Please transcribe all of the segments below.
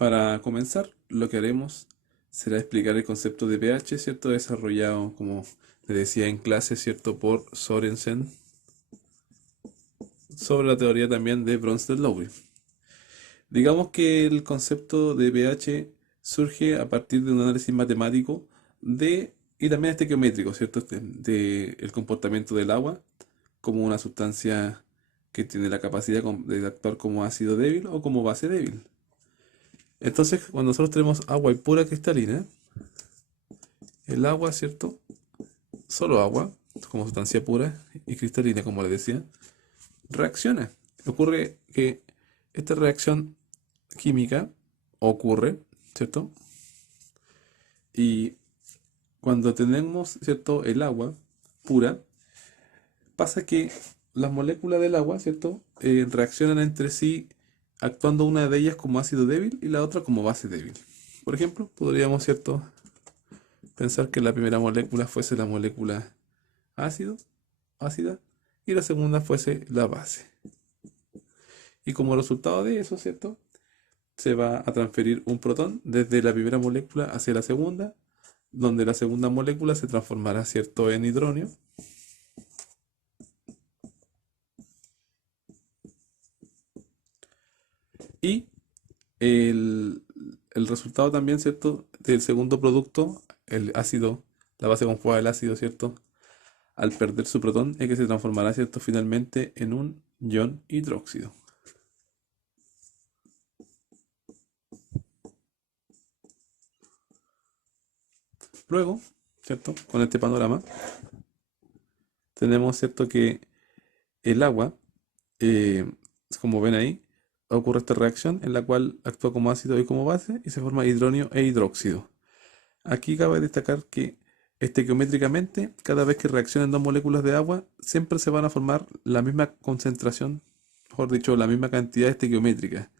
Para comenzar, lo que haremos será explicar el concepto de pH, ¿cierto? Desarrollado, como le decía en clase, ¿cierto? Por Sorensen, sobre la teoría también de Bronsted-Lowry. Digamos que el concepto de pH surge a partir de un análisis matemático y también estequiométrico, ¿cierto? De el comportamiento del agua como una sustancia que tiene la capacidad de actuar como ácido débil o como base débil. Entonces, cuando nosotros tenemos agua pura cristalina, el agua, ¿cierto? Solo agua, como sustancia pura y cristalina, como les decía, reacciona. Ocurre que esta reacción química ocurre, ¿cierto? Y cuando tenemos, ¿cierto? El agua pura, pasa que las moléculas del agua, ¿cierto? Reaccionan entre sí, actuando una de ellas como ácido débil y la otra como base débil. Por ejemplo, podríamos, ¿cierto? Pensar que la primera molécula fuese la molécula ácido, ácida, y la segunda fuese la base. Y como resultado de eso, ¿cierto? Se va a transferir un protón desde la primera molécula hacia la segunda, donde la segunda molécula se transformará, ¿cierto?, en hidrógeno. Y el, el resultado también, ¿cierto?, del segundo producto, el ácido, la base conjugada del ácido, ¿cierto?, al perder su protón, es que se transformará, ¿cierto?, finalmente en un ion hidróxido. Luego, ¿cierto?, con este panorama, tenemos, ¿cierto?, que el agua, eh, como ven ahí, ocurre esta reacción en la cual actúa como ácido y como base y se forma hidrógeno e hidróxido. Aquí cabe destacar que estequiométricamente, cada vez que reaccionan dos moléculas de agua, siempre se van a formar la misma concentración, mejor dicho, la misma cantidad estequiométrica.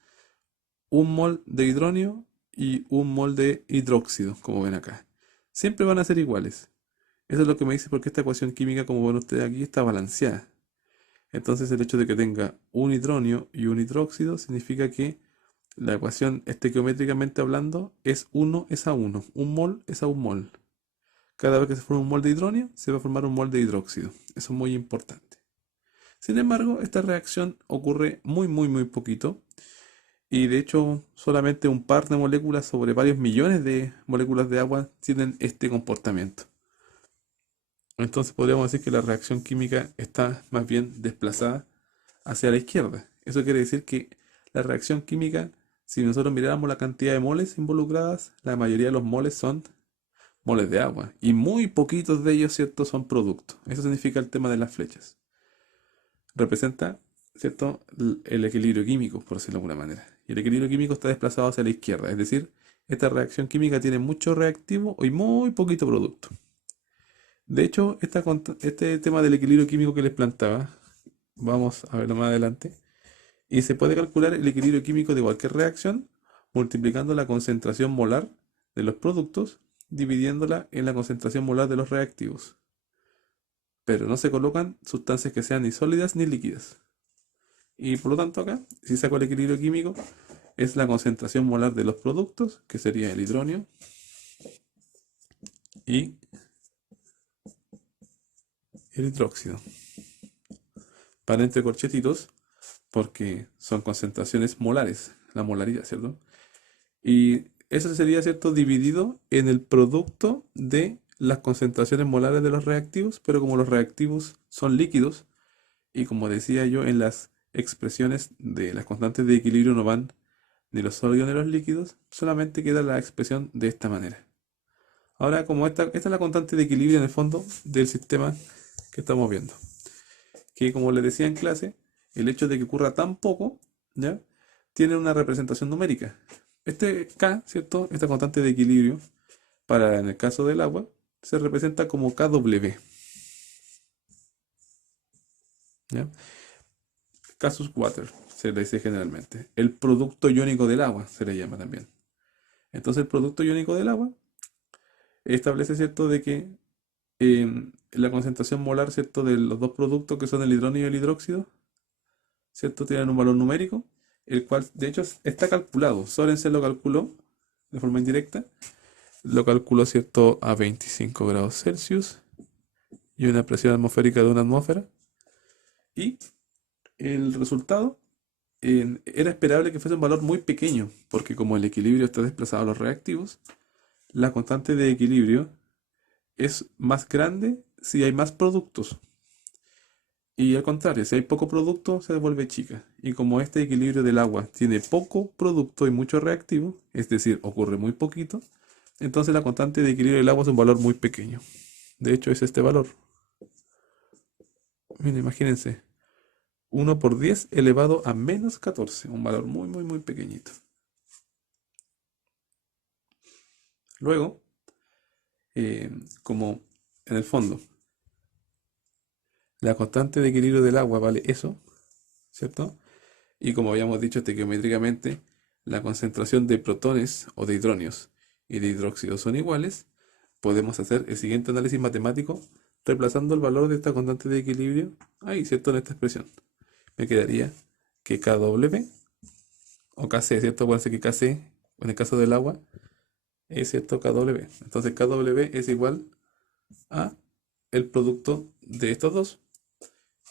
Un mol de hidrógeno y un mol de hidróxido, como ven acá. Siempre van a ser iguales. Eso es lo que me dice porque esta ecuación química, como ven ustedes aquí, está balanceada. Entonces el hecho de que tenga un hidrógeno y un hidróxido significa que la ecuación estequiométricamente hablando es 1 es a 1, un mol es a un mol. Cada vez que se forma un mol de hidrógeno, se va a formar un mol de hidróxido. Eso es muy importante. Sin embargo, esta reacción ocurre muy poquito y de hecho solamente un par de moléculas sobre varios millones de moléculas de agua tienen este comportamiento. Entonces podríamos decir que la reacción química está más bien desplazada hacia la izquierda. Eso quiere decir que la reacción química, si nosotros miráramos la cantidad de moles involucradas, la mayoría de los moles son moles de agua y muy poquitos de ellos, ¿cierto?, son productos. Eso significa el tema de las flechas. Representa, ¿cierto?, el equilibrio químico, por decirlo de alguna manera. Y el equilibrio químico está desplazado hacia la izquierda, es decir, esta reacción química tiene mucho reactivo y muy poquito producto. De hecho, este tema del equilibrio químico que les plantaba, vamos a verlo más adelante, y se puede calcular el equilibrio químico de cualquier reacción multiplicando la concentración molar de los productos, dividiéndola en la concentración molar de los reactivos. Pero no se colocan sustancias que sean ni sólidas ni líquidas. Y por lo tanto acá, si saco el equilibrio químico, es la concentración molar de los productos, que sería el hidrógeno, y el hidróxido. Para entre corchetitos, porque son concentraciones molares, la molaridad, ¿cierto? Y eso sería, ¿cierto?, dividido en el producto de las concentraciones molares de los reactivos, pero como los reactivos son líquidos, y como decía yo, en las expresiones de las constantes de equilibrio no van ni los sólidos ni los líquidos, solamente queda la expresión de esta manera. Ahora, como esta es la constante de equilibrio en el fondo del sistema que estamos viendo, que como les decía en clase, el hecho de que ocurra tan poco, ¿ya?, tiene una representación numérica. Este K, ¿cierto? Esta constante de equilibrio, en el caso del agua, se representa como KW, ¿ya? Casus water, se le dice generalmente. El producto iónico del agua se le llama también. Entonces, el producto iónico del agua establece, ¿cierto?, de que la concentración molar, ¿cierto?, de los dos productos que son el hidrógeno y el hidróxido, ¿cierto?, tienen un valor numérico el cual de hecho está calculado. Sorensen lo calculó de forma indirecta. Lo calculó, ¿cierto?, a 25 grados Celsius y una presión atmosférica de una atmósfera. Y el resultado era esperable que fuese un valor muy pequeño, porque como el equilibrio está desplazado a los reactivos, la constante de equilibrio es más grande si hay más productos. Y al contrario, si hay poco producto, se devuelve chica. Y como este equilibrio del agua tiene poco producto y mucho reactivo, es decir, ocurre muy poquito, entonces la constante de equilibrio del agua es un valor muy pequeño. De hecho, es este valor. Miren, imagínense, 1 por 10 elevado a menos 14, un valor muy, muy, muy pequeñito. Luego, como en el fondo, la constante de equilibrio del agua vale eso, ¿cierto? Y como habíamos dicho estequiométricamente, la concentración de protones o de hidronios y de hidróxidos son iguales, podemos hacer el siguiente análisis matemático reemplazando el valor de esta constante de equilibrio ahí, ¿cierto? En esta expresión. Me quedaría que KW o KC, ¿cierto? Puede ser que KC, en el caso del agua, es cierto KW. Entonces KW es igual a el producto de estos dos.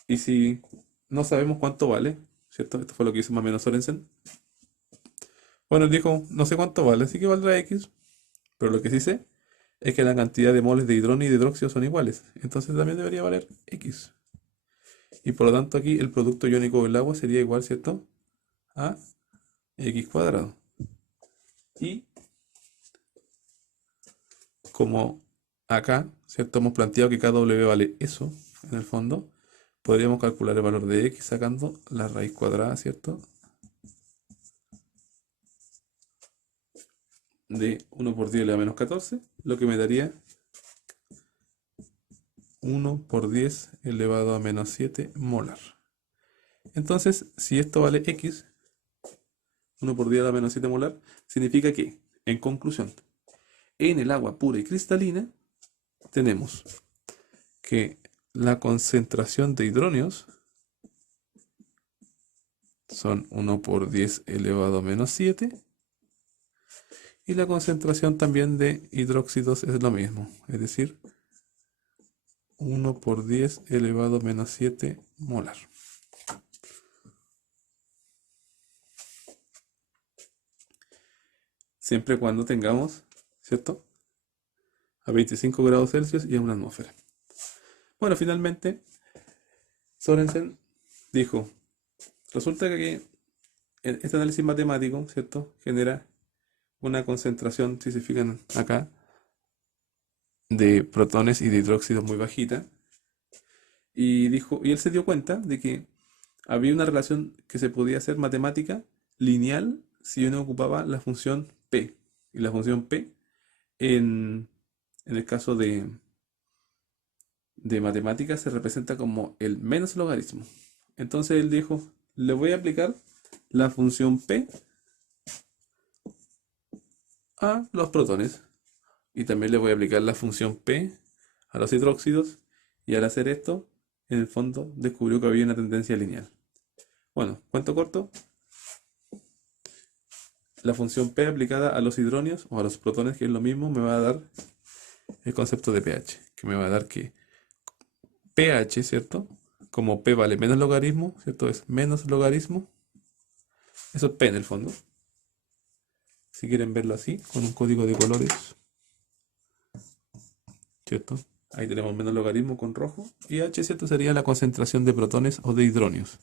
Y si no sabemos cuánto vale, ¿cierto? Esto fue lo que hizo más o menos Sorensen. Bueno, él dijo, no sé cuánto vale, así que valdrá X. Pero lo que sí sé es que la cantidad de moles de hidrógeno y de hidróxido son iguales. Entonces también debería valer X. Y por lo tanto aquí el producto iónico del agua sería igual, ¿cierto?, a X cuadrado. Y como acá, ¿cierto?, hemos planteado que KW vale eso, en el fondo, podríamos calcular el valor de X sacando la raíz cuadrada, ¿cierto?, de 1 por 10 elevado a menos 14, lo que me daría 1 por 10 elevado a menos 7 molar. Entonces, si esto vale X, 1 por 10 elevado a menos 7 molar, significa que, en conclusión, en el agua pura y cristalina, tenemos que la concentración de hidróneos son 1 por 10 elevado a menos 7 y la concentración también de hidróxidos es lo mismo, es decir, 1 por 10 elevado a menos 7 molar. Siempre y cuando tengamos, ¿cierto?, a 25 grados Celsius y a una atmósfera. Bueno, finalmente, Sorensen dijo, resulta que este análisis matemático, ¿cierto?, genera una concentración, si se fijan acá, de protones y de hidróxidos muy bajita. Y dijo, y él se dio cuenta de que había una relación que se podía hacer matemática lineal si uno ocupaba la función P. Y la función P, en el caso de matemáticas, se representa como el menos logaritmo. Entonces él dijo, le voy a aplicar la función P a los protones. Y también le voy a aplicar la función P a los hidróxidos. Y al hacer esto, en el fondo, descubrió que había una tendencia lineal. Bueno, cuento corto. La función P aplicada a los hidróneos o a los protones, que es lo mismo, me va a dar el concepto de pH, que me va a dar que pH, ¿cierto? Como P vale menos logaritmo, ¿cierto? Es menos logaritmo. Eso es P en el fondo. Si quieren verlo así, con un código de colores, ¿cierto? Ahí tenemos menos logaritmo con rojo. Y H, ¿cierto?, sería la concentración de protones o de hidróneos.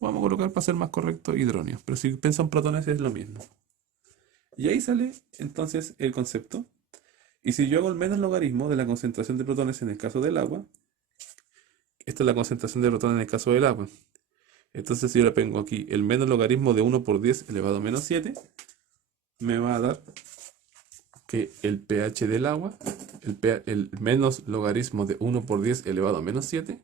Vamos a colocar, para ser más correcto, hidróneos. Pero si piensan protones es lo mismo. Y ahí sale entonces el concepto. Y si yo hago el menos logaritmo de la concentración de protones en el caso del agua, esta es la concentración de protones en el caso del agua. Entonces si yo le pongo aquí el menos logaritmo de 1 por 10 elevado a menos 7, me va a dar que el pH del agua, el menos logaritmo de 1 por 10 elevado a menos 7,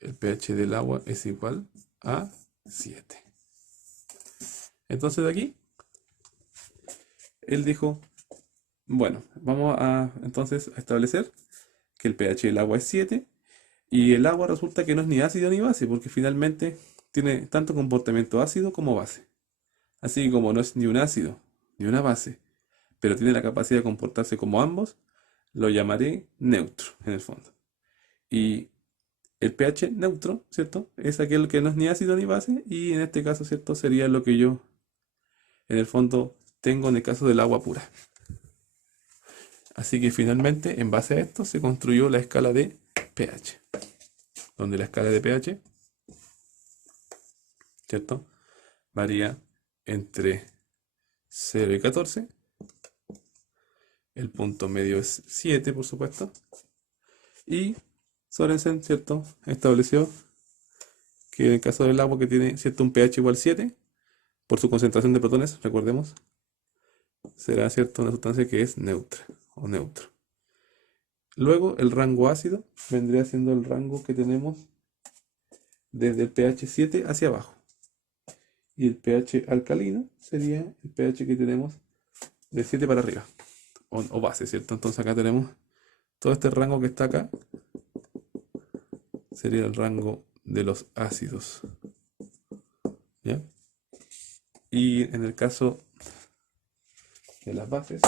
el pH del agua es igual a 7. Entonces de aquí, él dijo, bueno, vamos a entonces a establecer que el pH del agua es 7 y el agua resulta que no es ni ácido ni base, porque finalmente tiene tanto comportamiento ácido como base. Así que como no es ni un ácido ni una base, pero tiene la capacidad de comportarse como ambos, lo llamaré neutro en el fondo. Y el pH neutro, ¿cierto? Es aquel que no es ni ácido ni base y en este caso, ¿cierto? Sería lo que yo en el fondo tengo en el caso del agua pura. Así que finalmente, en base a esto, se construyó la escala de pH, donde la escala de pH, ¿cierto? Varía entre 0 y 14. El punto medio es 7, por supuesto. Y Sorensen, ¿cierto? Estableció que en el caso del agua que tiene, ¿cierto? Un pH igual 7, por su concentración de protones, recordemos, será, ¿cierto? Una sustancia que es neutra o neutro. Luego, el rango ácido vendría siendo el rango que tenemos desde el pH 7 hacia abajo. Y el pH alcalino sería el pH que tenemos de 7 para arriba, o base, ¿cierto? Entonces acá tenemos todo este rango que está acá, sería el rango de los ácidos, ¿ya? Y en el caso de las bases,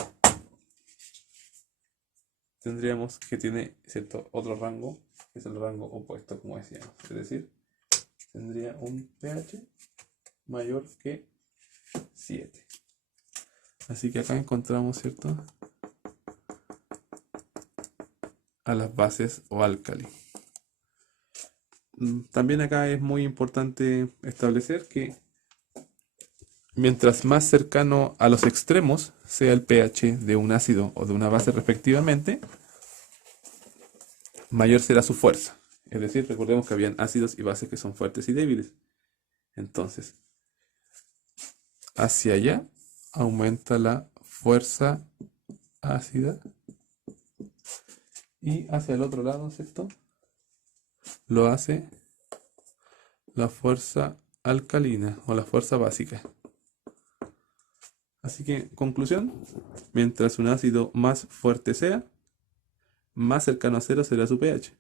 tendríamos que tiene, ¿cierto? Otro rango, que es el rango opuesto, como decíamos. Es decir, tendría un pH mayor que 7. Así que acá encontramos, ¿cierto? A las bases o álcali. También acá es muy importante establecer que mientras más cercano a los extremos sea el pH de un ácido o de una base respectivamente, mayor será su fuerza. Es decir, recordemos que habían ácidos y bases que son fuertes y débiles. Entonces, hacia allá aumenta la fuerza ácida y hacia el otro lado, ¿cierto? Lo hace la fuerza alcalina o la fuerza básica. Así que, conclusión, mientras un ácido más fuerte sea, más cercano a cero será su pH.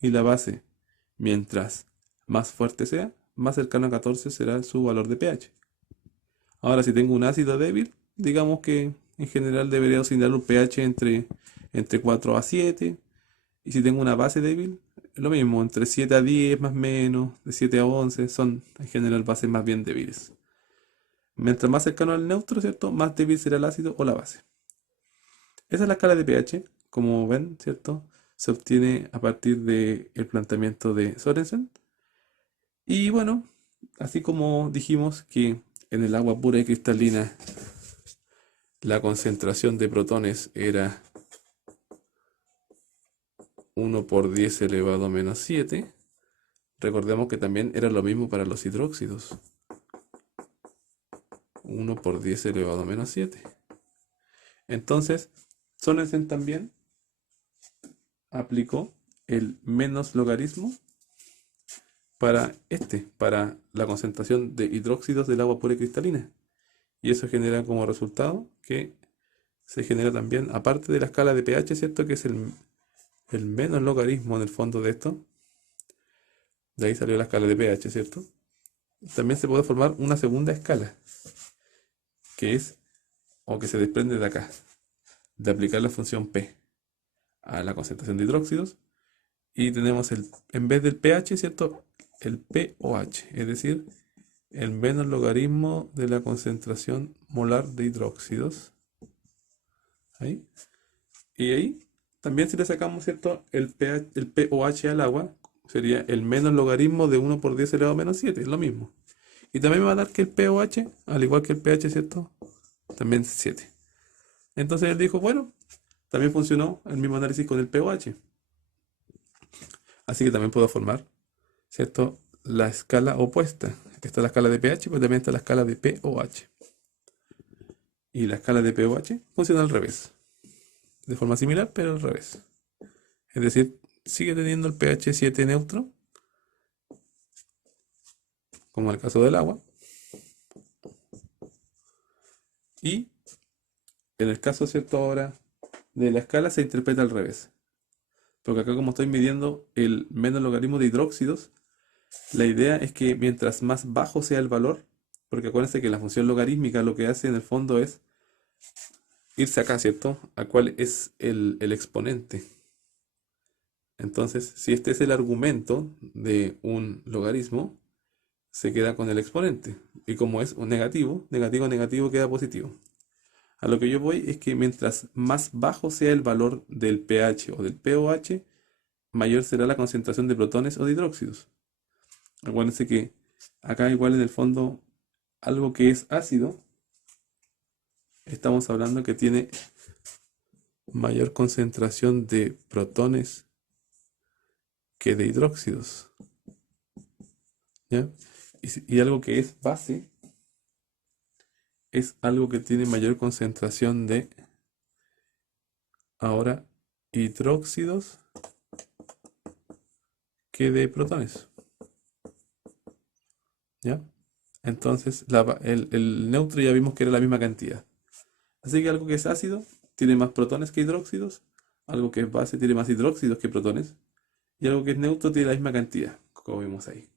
Y la base, mientras más fuerte sea, más cercano a 14 será su valor de pH. Ahora, si tengo un ácido débil, digamos que en general debería oscilar un pH entre 4 a 7. Y si tengo una base débil, lo mismo, entre 7 a 10 más o menos, de 7 a 11, son en general bases más bien débiles. Mientras más cercano al neutro, ¿cierto? Más débil será el ácido o la base. Esa es la escala de pH, como ven, ¿cierto? Se obtiene a partir del planteamiento de Sorensen. Y bueno, así como dijimos que en el agua pura y cristalina la concentración de protones era 1 por 10 elevado a menos 7, recordemos que también era lo mismo para los hidróxidos. 1 por 10 elevado a menos 7. Entonces, Sorensen también aplicó el menos logaritmo para la concentración de hidróxidos del agua pura y cristalina. Y eso genera como resultado que se genera también, aparte de la escala de pH, ¿cierto? Que es el menos logaritmo en el fondo de esto. De ahí salió la escala de pH, ¿cierto? También se puede formar una segunda escala, que es, o que se desprende de acá, de aplicar la función P a la concentración de hidróxidos. Y tenemos en vez del pH, ¿cierto? El pOH, es decir, el menos logaritmo de la concentración molar de hidróxidos. Ahí. Y ahí también si le sacamos, ¿cierto? El pOH al agua, sería el menos logaritmo de 1 por 10 elevado a menos 7, es lo mismo. Y también me va a dar que el pOH, al igual que el pH, ¿cierto? También es 7. Entonces él dijo, bueno, también funcionó el mismo análisis con el pOH. Así que también puedo formar, ¿cierto? La escala opuesta. Está la escala de pH, pero también está la escala de pOH. Y la escala de pOH funciona al revés. De forma similar, pero al revés. Es decir, sigue teniendo el pH 7 neutro, como en el caso del agua. Y en el caso, ¿cierto? Ahora de la escala se interpreta al revés. Porque acá como estoy midiendo el menos logaritmo de hidróxidos, La idea es que mientras más bajo sea el valor, porque acuérdense que la función logarítmica lo que hace en el fondo es irse acá, ¿cierto? ¿A cuál es el exponente? Entonces, si este es el argumento de un logaritmo, se queda con el exponente. Y como es un negativo, negativo, negativo queda positivo. A lo que yo voy es que mientras más bajo sea el valor del pH o del pOH, mayor será la concentración de protones o de hidróxidos. Acuérdense que acá igual en el fondo algo que es ácido, estamos hablando que tiene mayor concentración de protones que de hidróxidos, ¿ya? Y algo que es base es algo que tiene mayor concentración de, ahora, hidróxidos que de protones, ¿ya? Entonces, el neutro ya vimos que era la misma cantidad. Así que algo que es ácido tiene más protones que hidróxidos, algo que es base tiene más hidróxidos que protones, y algo que es neutro tiene la misma cantidad, como vimos ahí.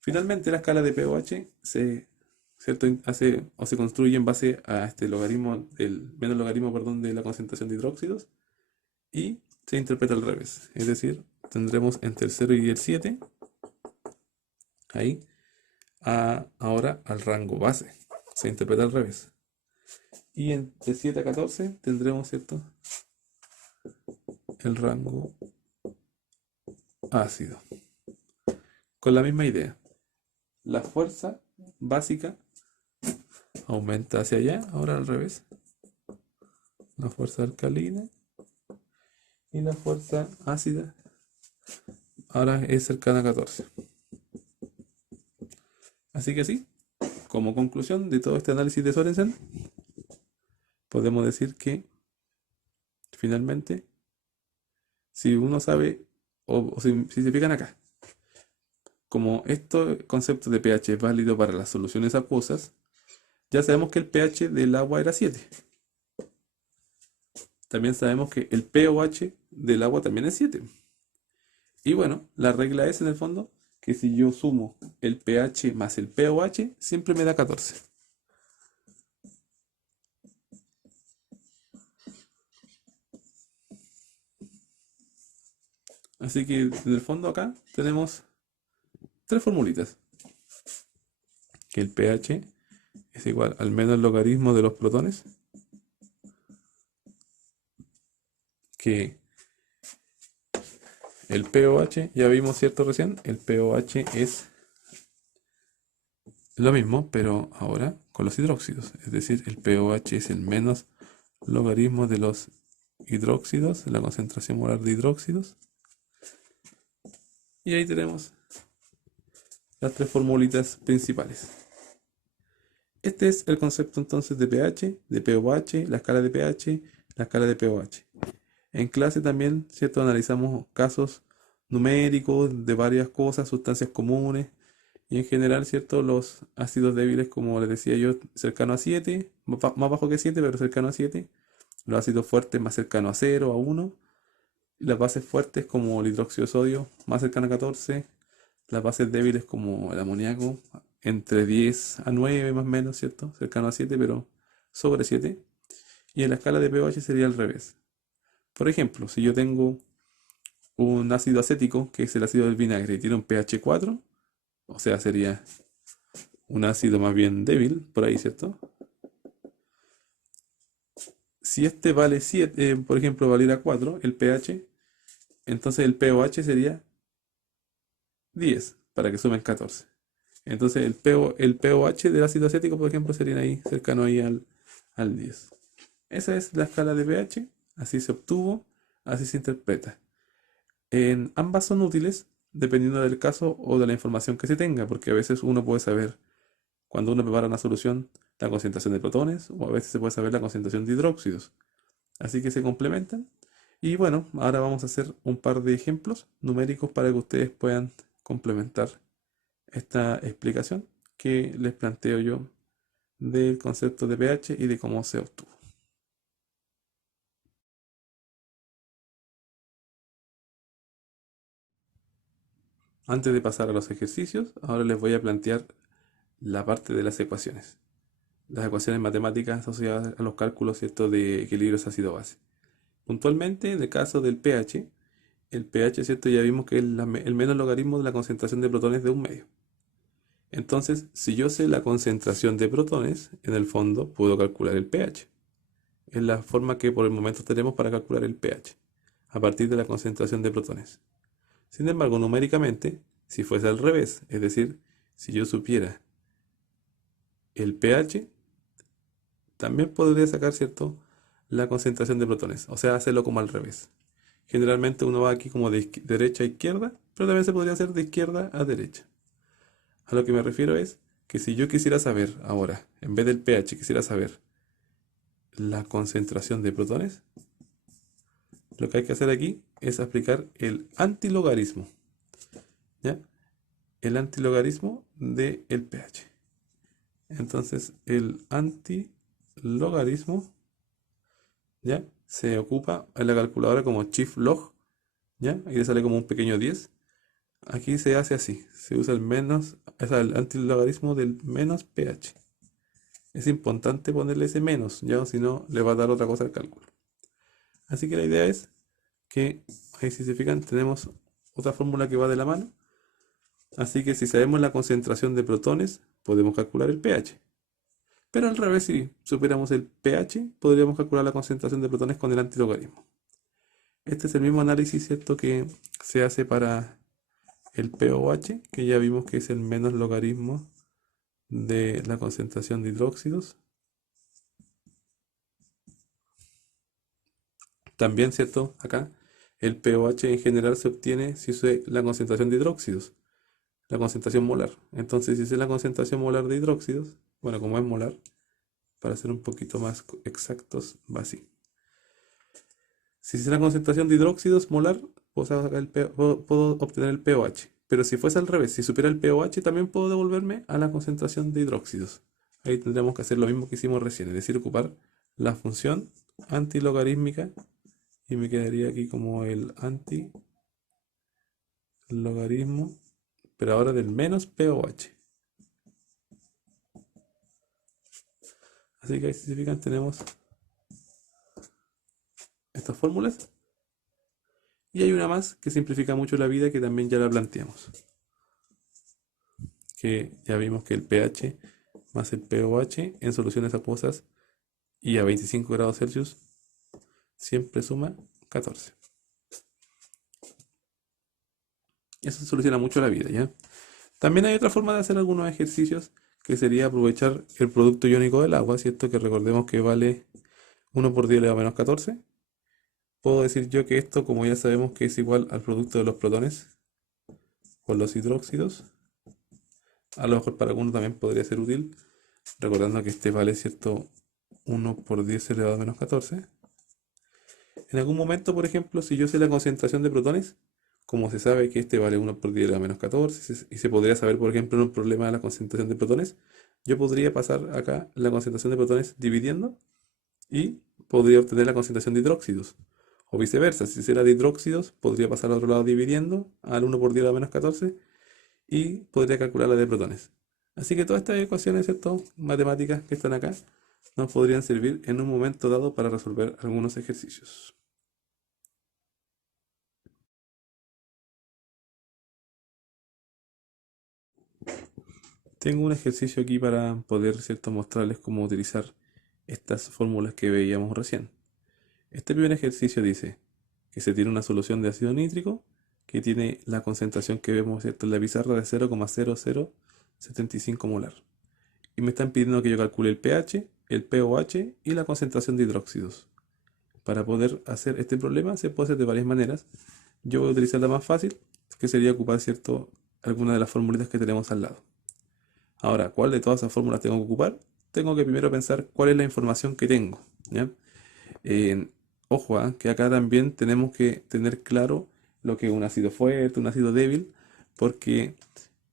Finalmente, la escala de pOH ¿cierto? Hace o se construye en base a este logaritmo, el menos logaritmo, perdón, de la concentración de hidróxidos, y se interpreta al revés. Es decir, tendremos entre el 0 y el 7, ahí, ahora al rango base. Se interpreta al revés. Y de 7 a 14 tendremos, ¿cierto? El rango ácido. Con la misma idea. La fuerza básica aumenta hacia allá, ahora al revés. La fuerza alcalina y la fuerza ácida ahora es cercana a 14. Así que sí, como conclusión de todo este análisis de Sorensen, podemos decir que finalmente, si uno sabe, o si se fijan acá, como este concepto de pH es válido para las soluciones acuosas, ya sabemos que el pH del agua era 7. También sabemos que el pOH del agua también es 7. Y bueno, la regla es en el fondo que si yo sumo el pH más el pOH, siempre me da 14. Así que en el fondo acá tenemos tres formulitas. Que el pH es igual al menos logaritmo de los protones. Que el pOH, ya vimos cierto recién, el pOH es lo mismo, pero ahora con los hidróxidos. Es decir, el pOH es el menos logaritmo de los hidróxidos, la concentración molar de hidróxidos. Y ahí tenemos las tres formulitas principales. Este es el concepto entonces de pH, de pOH, la escala de pH, la escala de pOH. En clase también, ¿cierto? Analizamos casos numéricos de varias cosas, sustancias comunes y en general, ¿cierto? Los ácidos débiles, como les decía yo, cercano a 7, más bajo que 7, pero cercano a 7. Los ácidos fuertes más cercano a 0, a 1. Las bases fuertes como el hidróxido de sodio más cercano a 14. Las bases débiles como el amoníaco entre 10 a 9 más o menos, ¿cierto? Cercano a 7, pero sobre 7. Y en la escala de pH sería al revés. Por ejemplo, si yo tengo un ácido acético, que es el ácido del vinagre, y tiene un pH 4, o sea, sería un ácido más bien débil, por ahí, ¿cierto? Si este vale 7, por ejemplo, valiera 4, el pH, entonces el pOH sería 10, para que sumen 14. Entonces el pOH del ácido acético, por ejemplo, sería ahí, cercano ahí al 10. Esa es la escala de pH, así se obtuvo, así se interpreta. En ambas son útiles dependiendo del caso o de la información que se tenga, porque a veces uno puede saber, cuando uno prepara una solución, la concentración de protones, o a veces se puede saber la concentración de hidróxidos. Así que se complementan. Y bueno, ahora vamos a hacer un par de ejemplos numéricos para que ustedes puedan complementar esta explicación que les planteo yo del concepto de pH y de cómo se obtuvo. Antes de pasar a los ejercicios, ahora les voy a plantear la parte de las ecuaciones. Las ecuaciones matemáticas asociadas a los cálculos, ¿cierto?, de equilibrios ácido-base. Puntualmente, en el caso del pH, el pH, ¿cierto?, ya vimos que es el menos logaritmo de la concentración de protones de un medio. Entonces, si yo sé la concentración de protones, en el fondo puedo calcular el pH. Es la forma que por el momento tenemos para calcular el pH, a partir de la concentración de protones. Sin embargo, numéricamente, si fuese al revés, es decir, si yo supiera el pH, también podría sacar, ¿cierto?, la concentración de protones, o sea, hacerlo como al revés. Generalmente uno va aquí como de derecha a izquierda, pero también se podría hacer de izquierda a derecha. A lo que me refiero es que si yo quisiera saber ahora, en vez del pH, quisiera saber la concentración de protones, lo que hay que hacer aquí es aplicar el antilogarismo, ¿ya? El antilogarismo del pH. Entonces, el antilogarismo, ¿ya?, se ocupa en la calculadora como shift log, ¿ya? Ahí le sale como un pequeño 10. Aquí se hace así, se usa el menos, es el antilogarismo del menos pH. Es importante ponerle ese menos, ya, o si no, le va a dar otra cosa al cálculo. Así que la idea es que, ahí si se fijan, tenemos otra fórmula que va de la mano. Así que si sabemos la concentración de protones, podemos calcular el pH. Pero al revés, si superamos el pH, podríamos calcular la concentración de protones con el antilogarismo. Este es el mismo análisis, ¿cierto?, que se hace para el pOH, que ya vimos que es el menos logaritmo de la concentración de hidróxidos. También, ¿cierto?, acá el pOH en general se obtiene si es la concentración de hidróxidos, la concentración molar. Entonces, si es la concentración molar de hidróxidos, bueno, como es molar, para ser un poquito más exactos, va así. Si es la concentración de hidróxidos molar, puedo obtener el pOH. Pero si fuese al revés, si supiera el pOH, también puedo devolverme a la concentración de hidróxidos. Ahí tendríamos que hacer lo mismo que hicimos recién, es decir, ocupar la función antilogarítmica y me quedaría aquí como el antilogarismo, pero ahora del menos pOH. Así que ahí si se fijan tenemos estas fórmulas. Y hay una más que simplifica mucho la vida que también ya la planteamos. Que ya vimos que el pH más el pOH en soluciones acuosas y a 25 grados Celsius siempre suma 14. Eso soluciona mucho la vida, ¿ya? También hay otra forma de hacer algunos ejercicios que sería aprovechar el producto iónico del agua, ¿cierto? Que recordemos que vale 1 por 10 elevado a menos 14. Puedo decir yo que esto, como ya sabemos que es igual al producto de los protones con los hidróxidos, a lo mejor para algunos también podría ser útil, recordando que este vale, ¿cierto?, 1 por 10 elevado a menos 14. En algún momento, por ejemplo, si yo sé la concentración de protones, como se sabe que este vale 1 por 10 elevado a menos 14, y se podría saber, por ejemplo, en un problema de la concentración de protones, yo podría pasar acá la concentración de protones dividiendo y podría obtener la concentración de hidróxidos. O viceversa, si será de hidróxidos, podría pasar al otro lado dividiendo al 1 por 10 elevado a menos 14 y podría calcular la de protones. Así que todas estas ecuaciones, ¿cierto?, matemáticas que están acá, nos podrían servir en un momento dado para resolver algunos ejercicios. Tengo un ejercicio aquí para poder, ¿cierto?, mostrarles cómo utilizar estas fórmulas que veíamos recién. Este primer ejercicio dice que se tiene una solución de ácido nítrico que tiene la concentración que vemos, ¿cierto?, en la pizarra de 0,0075 molar. Y me están pidiendo que yo calcule el pH, el pOH y la concentración de hidróxidos. Para poder hacer este problema se puede hacer de varias maneras. Yo voy a utilizar la más fácil, que sería ocupar, ¿cierto?, alguna de las formulitas que tenemos al lado. Ahora, ¿cuál de todas esas fórmulas tengo que ocupar? Tengo que primero pensar cuál es la información que tengo, ¿ya? Eh, Ojo, que acá también tenemos que tener claro lo que es un ácido fuerte, un ácido débil, porque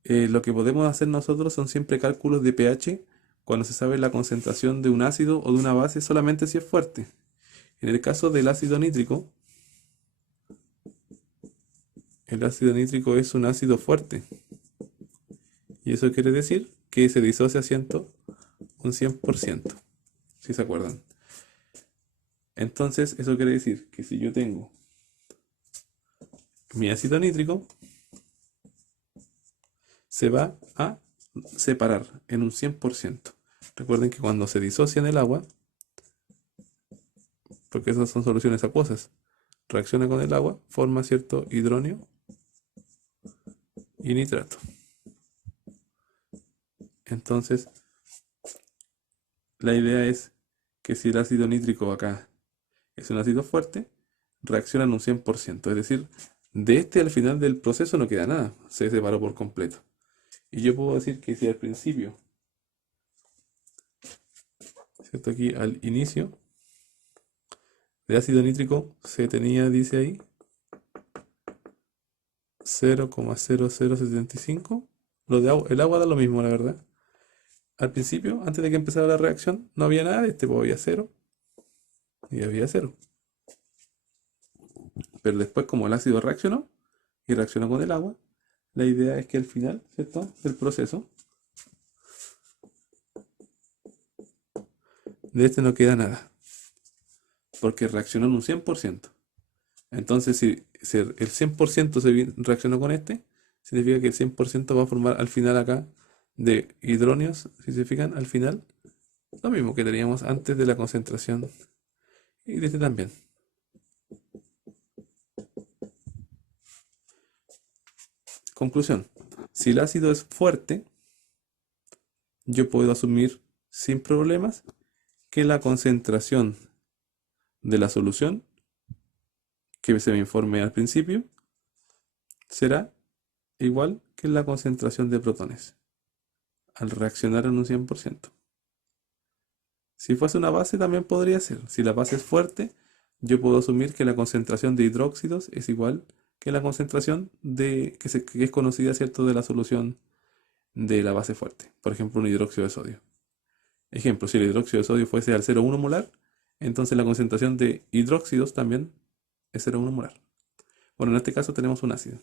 lo que podemos hacer nosotros son siempre cálculos de pH cuando se sabe la concentración de un ácido o de una base solamente si es fuerte. En el caso del ácido nítrico, el ácido nítrico es un ácido fuerte. Y eso quiere decir que se disocia un 100%, si se acuerdan. Entonces, eso quiere decir que si yo tengo mi ácido nítrico, se va a separar en un 100%. Recuerden que cuando se disocia en el agua, porque esas son soluciones acuosas, reacciona con el agua, forma cierto hidróneo y nitrato. Entonces, la idea es que si el ácido nítrico acá es un ácido fuerte, reacciona en un 100%. Es decir, de este al final del proceso no queda nada, se separó por completo. Y yo puedo decir que si al principio, ¿cierto? Aquí al inicio de ácido nítrico se tenía, dice ahí, 0,0075. El agua da lo mismo, la verdad. Al principio, antes de que empezara la reacción, no había nada de este, pues había cero y había cero. Pero después, como el ácido reaccionó y reaccionó con el agua, la idea es que al final, ¿cierto?, del proceso, de este no queda nada, porque reaccionó en un 100%. Entonces, si el 100% reaccionó con este, significa que el 100% va a formar al final acá de hidróneos, si se fijan, al final, lo mismo que teníamos antes de la concentración. Y de este también. Conclusión. Si el ácido es fuerte, yo puedo asumir sin problemas que la concentración de la solución que se me informe al principio será igual que la concentración de protones al reaccionar en un 100%. Si fuese una base también podría ser. Si la base es fuerte, yo puedo asumir que la concentración de hidróxidos es igual que la concentración que es conocida, ¿cierto?, de la solución de la base fuerte. Por ejemplo, un hidróxido de sodio. Ejemplo, si el hidróxido de sodio fuese al 0,1 molar, entonces la concentración de hidróxidos también es 0,1 molar. Bueno, en este caso tenemos un ácido.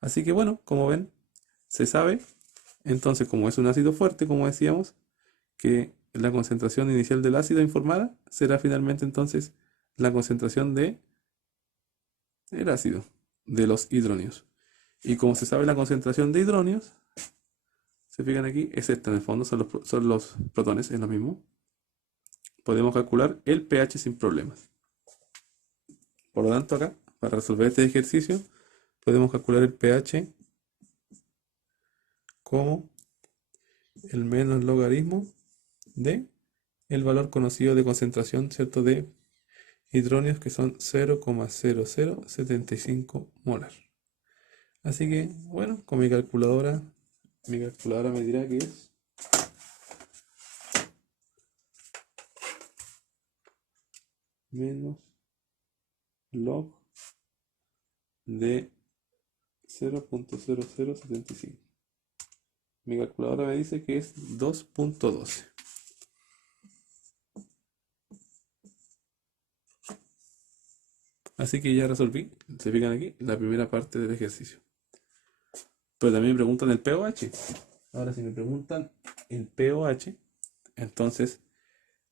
Así que bueno, como ven, se sabe, entonces como es un ácido fuerte, como decíamos, que la concentración inicial del ácido informada será finalmente entonces la concentración de el ácido, de los hidróneos. Y como se sabe la concentración de hidróneos, se fijan aquí, es esta en el fondo, son los protones, es lo mismo. Podemos calcular el pH sin problemas. Por lo tanto, acá, para resolver este ejercicio, podemos calcular el pH como el menos logaritmo de el valor conocido de concentración, ¿cierto?, de hidróneos, que son 0,0075 molar. Así que, bueno, con mi calculadora me dirá que es menos log de 0,0075. Mi calculadora me dice que es 2,12. Así que ya resolví, se fijan aquí, la primera parte del ejercicio. Pero también me preguntan el pOH. Ahora, si me preguntan el pOH, entonces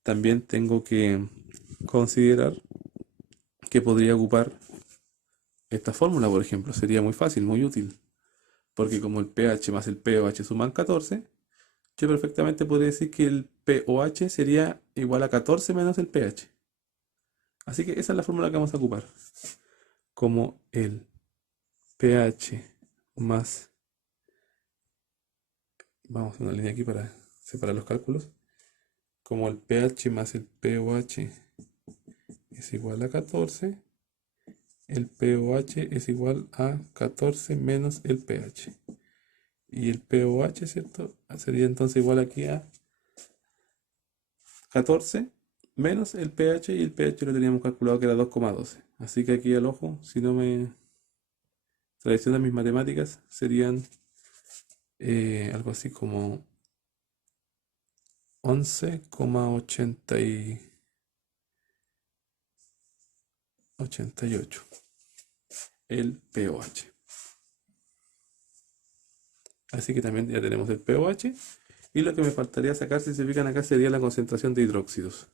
también tengo que considerar que podría ocupar esta fórmula, por ejemplo. Sería muy fácil, muy útil. Porque como el pH más el pOH suman 14, yo perfectamente podría decir que el pOH sería igual a 14 menos el pH. Así que esa es la fórmula que vamos a ocupar. Como el pH más... Vamos a una línea aquí para separar los cálculos. Como el pH más el pOH es igual a 14, el pOH es igual a 14 menos el pH. Y el pOH, ¿cierto?, sería entonces igual aquí a 14 menos el pH, y el pH lo teníamos calculado que era 2,12. Así que aquí al ojo, si no me traicionan mis matemáticas, serían algo así como 11,88. el pOH. Así que también ya tenemos el pOH. Y lo que me faltaría sacar, si se fijan acá, sería la concentración de hidróxidos.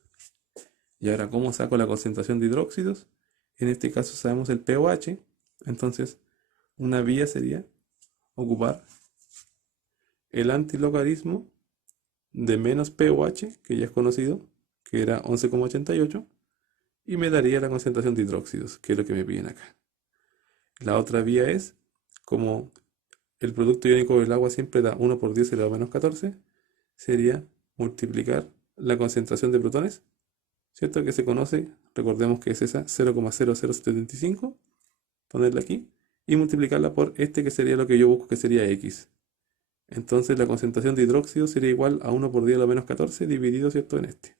Y ahora, ¿cómo saco la concentración de hidróxidos? En este caso sabemos el pOH. Entonces, una vía sería ocupar el antilogarismo de menos pOH, que ya es conocido, que era 11,88, y me daría la concentración de hidróxidos, que es lo que me piden acá. La otra vía es, como el producto iónico del agua siempre da 1 por 10 elevado a menos 14, sería multiplicar la concentración de protones, ¿cierto? Que se conoce, recordemos que es esa 0,0075, ponerla aquí, y multiplicarla por este que sería lo que yo busco, que sería X. Entonces la concentración de hidróxido sería igual a 1 por 10 a la menos 14 dividido, ¿cierto?, en este.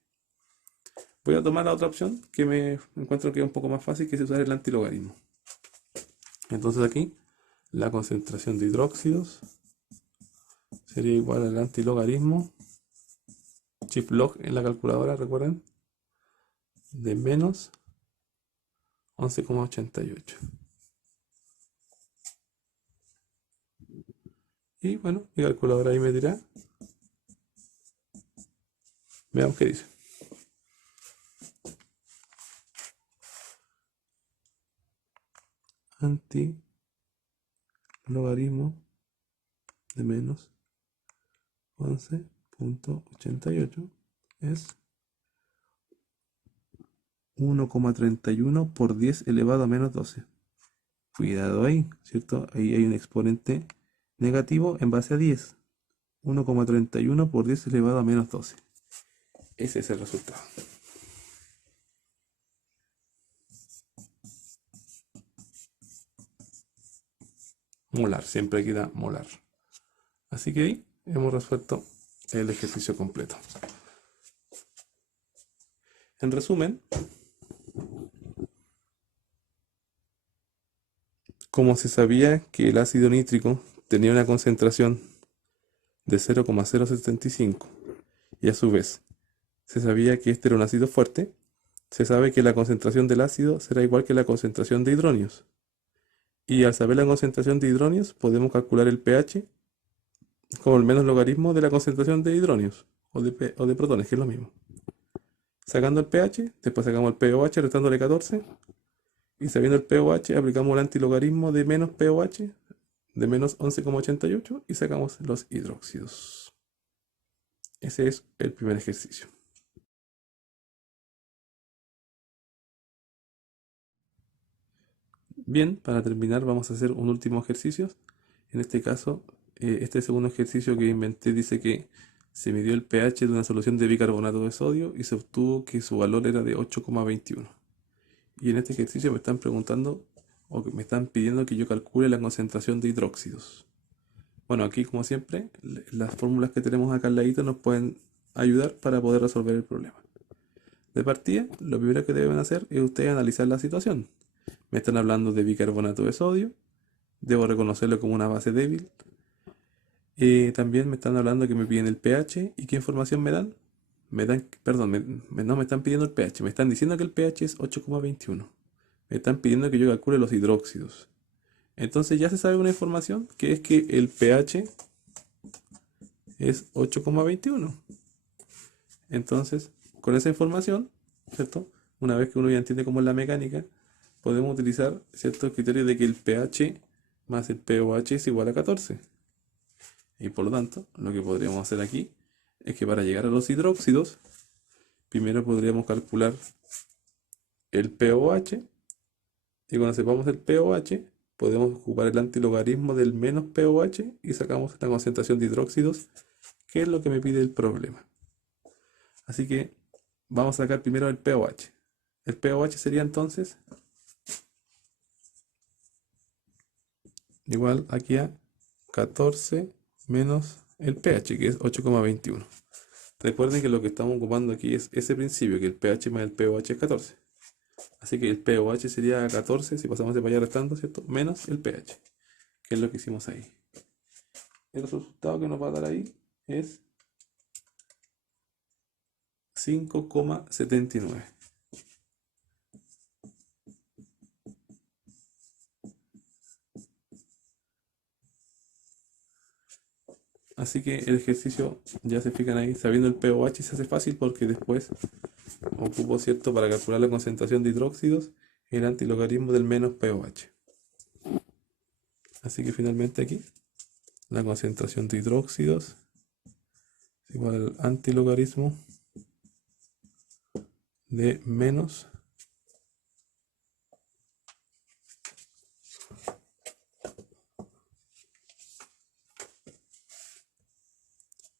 Voy a tomar la otra opción que me encuentro que es un poco más fácil, que es usar el antilogarismo. Entonces aquí la concentración de hidróxidos sería igual al antilogarismo, shift log en la calculadora, recuerden, de menos 11,88. Y bueno, mi calculadora ahí me dirá, veamos qué dice. Antilogarismo de menos 11,88 es 1,31 por 10 elevado a menos 12. Cuidado ahí, ¿cierto? Ahí hay un exponente negativo en base a 10. 1,31 por 10 elevado a menos 12. Ese es el resultado. Molar, siempre aquí da molar. Así que ahí hemos resuelto el ejercicio completo. En resumen, como se sabía que el ácido nítrico tenía una concentración de 0,075 y a su vez se sabía que este era un ácido fuerte, se sabe que la concentración del ácido será igual que la concentración de hidronios. Y al saber la concentración de hidronios, podemos calcular el pH como el menos logaritmo de la concentración de hidronios o de protones, que es lo mismo. Sacando el pH, después sacamos el pOH restándole 14, y sabiendo el pOH aplicamos el antilogarismo de menos pOH de menos 11,88 y sacamos los hidróxidos. Ese es el primer ejercicio. Bien, para terminar vamos a hacer un último ejercicio. En este caso, este segundo ejercicio que inventé dice que se midió el pH de una solución de bicarbonato de sodio y se obtuvo que su valor era de 8,21. Y en este ejercicio me están preguntando o que me están pidiendo que yo calcule la concentración de hidróxidos. Bueno, aquí como siempre, las fórmulas que tenemos acá al ladito nos pueden ayudar para poder resolver el problema. De partida, lo primero que deben hacer es ustedes analizar la situación. Me están hablando de bicarbonato de sodio, debo reconocerlo como una base débil. También me están hablando que me piden el pH. ¿Y qué información me dan? Perdón, no me están pidiendo el pH, me están diciendo que el pH es 8,21. Me están pidiendo que yo calcule los hidróxidos. Entonces ya se sabe una información, que es que el pH es 8,21. Entonces, con esa información, ¿cierto? Una vez que uno ya entiende cómo es la mecánica, podemos utilizar ciertos criterios de que el pH más el pOH es igual a 14. Y por lo tanto, lo que podríamos hacer aquí es que para llegar a los hidróxidos, primero podríamos calcular el pOH. Y cuando sepamos el pOH, podemos ocupar el antilogarismo del menos pOH y sacamos la concentración de hidróxidos, que es lo que me pide el problema. Así que vamos a sacar primero el pOH. El pOH sería entonces igual aquí a 14 menos el pH, que es 8,21. Recuerden que lo que estamos ocupando aquí es ese principio, que el pH más el pOH es 14. Así que el pOH sería 14, si pasamos de para allá restando, ¿cierto? Menos el pH, que es lo que hicimos ahí. El resultado que nos va a dar ahí es 5,79. Así que el ejercicio, ya se fijan ahí, sabiendo el pOH se hace fácil porque después ocupo, ¿cierto?, para calcular la concentración de hidróxidos, el antilogaritmo del menos pOH. Así que finalmente aquí, la concentración de hidróxidos es igual al antilogaritmo de menos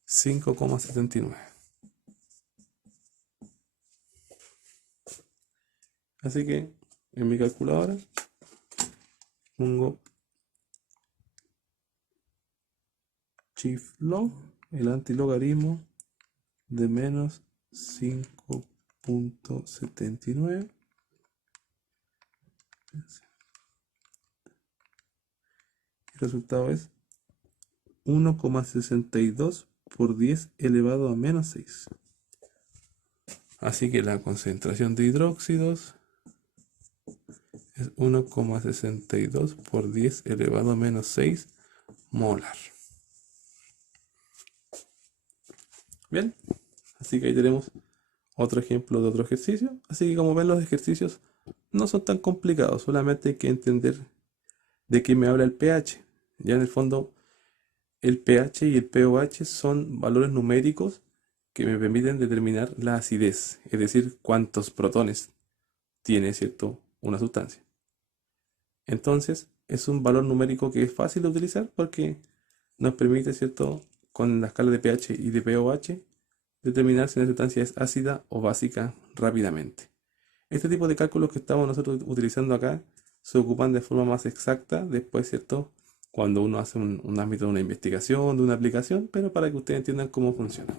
5,79. Así que en mi calculadora pongo shift log, el antilogaritmo de menos 5,79. El resultado es 1,62 por 10 elevado a menos 6. Así que la concentración de hidróxidos es 1,62 por 10 elevado a menos 6 molar. Bien, así que ahí tenemos otro ejemplo de otro ejercicio. Así que como ven, los ejercicios no son tan complicados, solamente hay que entender de qué me habla el pH. Ya en el fondo, el pH y el pOH son valores numéricos que me permiten determinar la acidez, es decir, cuántos protones tiene, ¿cierto?, una sustancia. Entonces, es un valor numérico que es fácil de utilizar porque nos permite, ¿cierto?, con la escala de pH y de pOH, determinar si una sustancia es ácida o básica rápidamente. Este tipo de cálculos que estamos nosotros utilizando acá se ocupan de forma más exacta después, ¿cierto?, cuando uno hace un ámbito de una investigación, de una aplicación, pero para que ustedes entiendan cómo funciona.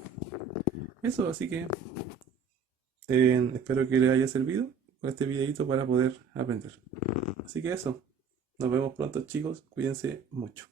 Eso, así que espero que les haya servido con este videito para poder aprender. Así que eso, nos vemos pronto chicos, cuídense mucho.